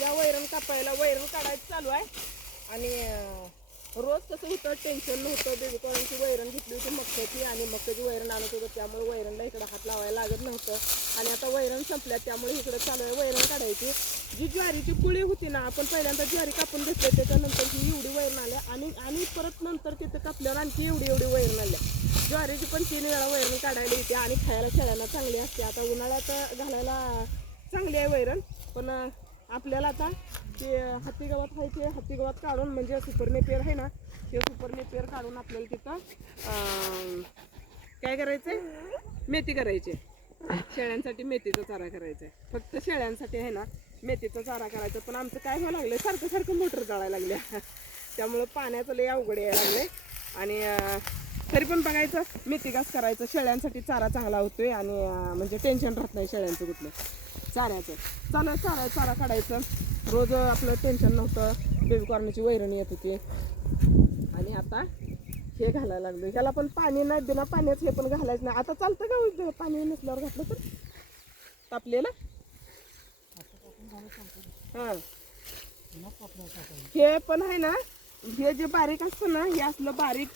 या वैरण कापायला वैरण काढायचं चालू आहे. आणि रोज कसं होतं, टेन्शन नव्हतं. बेबीकॉर्नची वैरण घेतली होती मक्याची, आणि मक्याची वैरण आणत होतं, त्यामुळे वैरणला इकडं हात लावायला लागत नव्हतं. आणि आता वैरण संपल्या, त्यामुळे इकडं चालू आहे वैरण काढायची. जी ज्वारीची कुळी होती ना, आपण पहिल्यांदा ज्वारी कापून घेतली, त्याच्यानंतर ही एवढी वैरण आल्या, आणि परत नंतर तिथं कापल्यावर आणखी एवढी वैरण आल्या. ज्वारीची पण 3 वेळा वैरण काढायला येते, आणि खायला शेळ्यांना चांगली असते. आता उन्हाळ्यात घालायला चांगली आहे वैरण, पण आपल्याला आता ते हत्ती गवत आहे, ते हत्ती गवत काढून, म्हणजे सुपर नेपियर आहे ना, ते सुपर नेपियर काढून आपल्याला तिथं काय करायचंय, मेथी करायची. शेळ्यांसाठी मेथीचा चारा करायचा आहे. फक्त शेळ्यांसाठी आहे ना मेथीचा चारा करायचा. पण आमचं काय व्हायला लागलं, सारखं सारखं मोटर जाळायला लागल्या, त्यामुळं पाण्याचं लय अवघड यायला लागले. आणि तरी पण बघायचं, मेथी घास करायचं. शेळ्यांसाठी चारा चांगला होतोय, आणि म्हणजे टेन्शन राहत नाही शेळ्यांचं कुठलं चाऱ्याचं. चारा काढायचं. रोज आपलं टेन्शन नव्हतं. बेबीकॉर्नची वैरण येत होती. आणि आता हे घालायला लागलो. ह्याला पण पाणी नाही, बिना पाण्याचं हे पण घालायचं नाही. आता चालतं का पाणी नसल्यावर घातलं तर तापलेलं? हां, हे पण आहे ना, हे जे बारीक असतं ना, हे असलं बारीक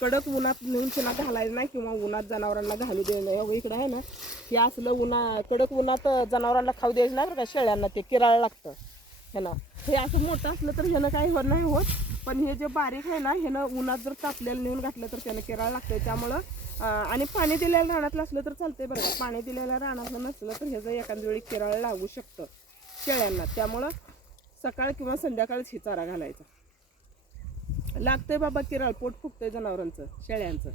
कडक उन्हात नेऊन पुन्हा घालायचं नाही, किंवा उन्हात जनावरांना घालू द्यायचं नाही. इकडं आहे ना, हे असलं कडक उन्हात जनावरांना खाऊ द्यायचं नाही बरं का. शेळ्यांना ते किराळ लागतं ह्यानं. हे असं मोठं असलं तर ह्यानं काही नाही होत, पण हे जे बारीक आहे ना, ह्यानं उन्हात जर तापलेलं नेऊन घातलं तर त्यानं किराळ लागतंय. त्यामुळं आणि पाणी दिलेलं रानातलं असलं तर चालतंय बरं का. पाणी दिलेल्या रानातलं नसलं तर ह्याचं एखाद्या वेळी किराळ लागू शकतं शेळ्यांना. त्यामुळं सकाळ किंवा संध्याकाळच ही चारा घालायचा. लागतंय बाबा किराळ, पोट फुगतंय जनावरांचं, शेळ्यांचं.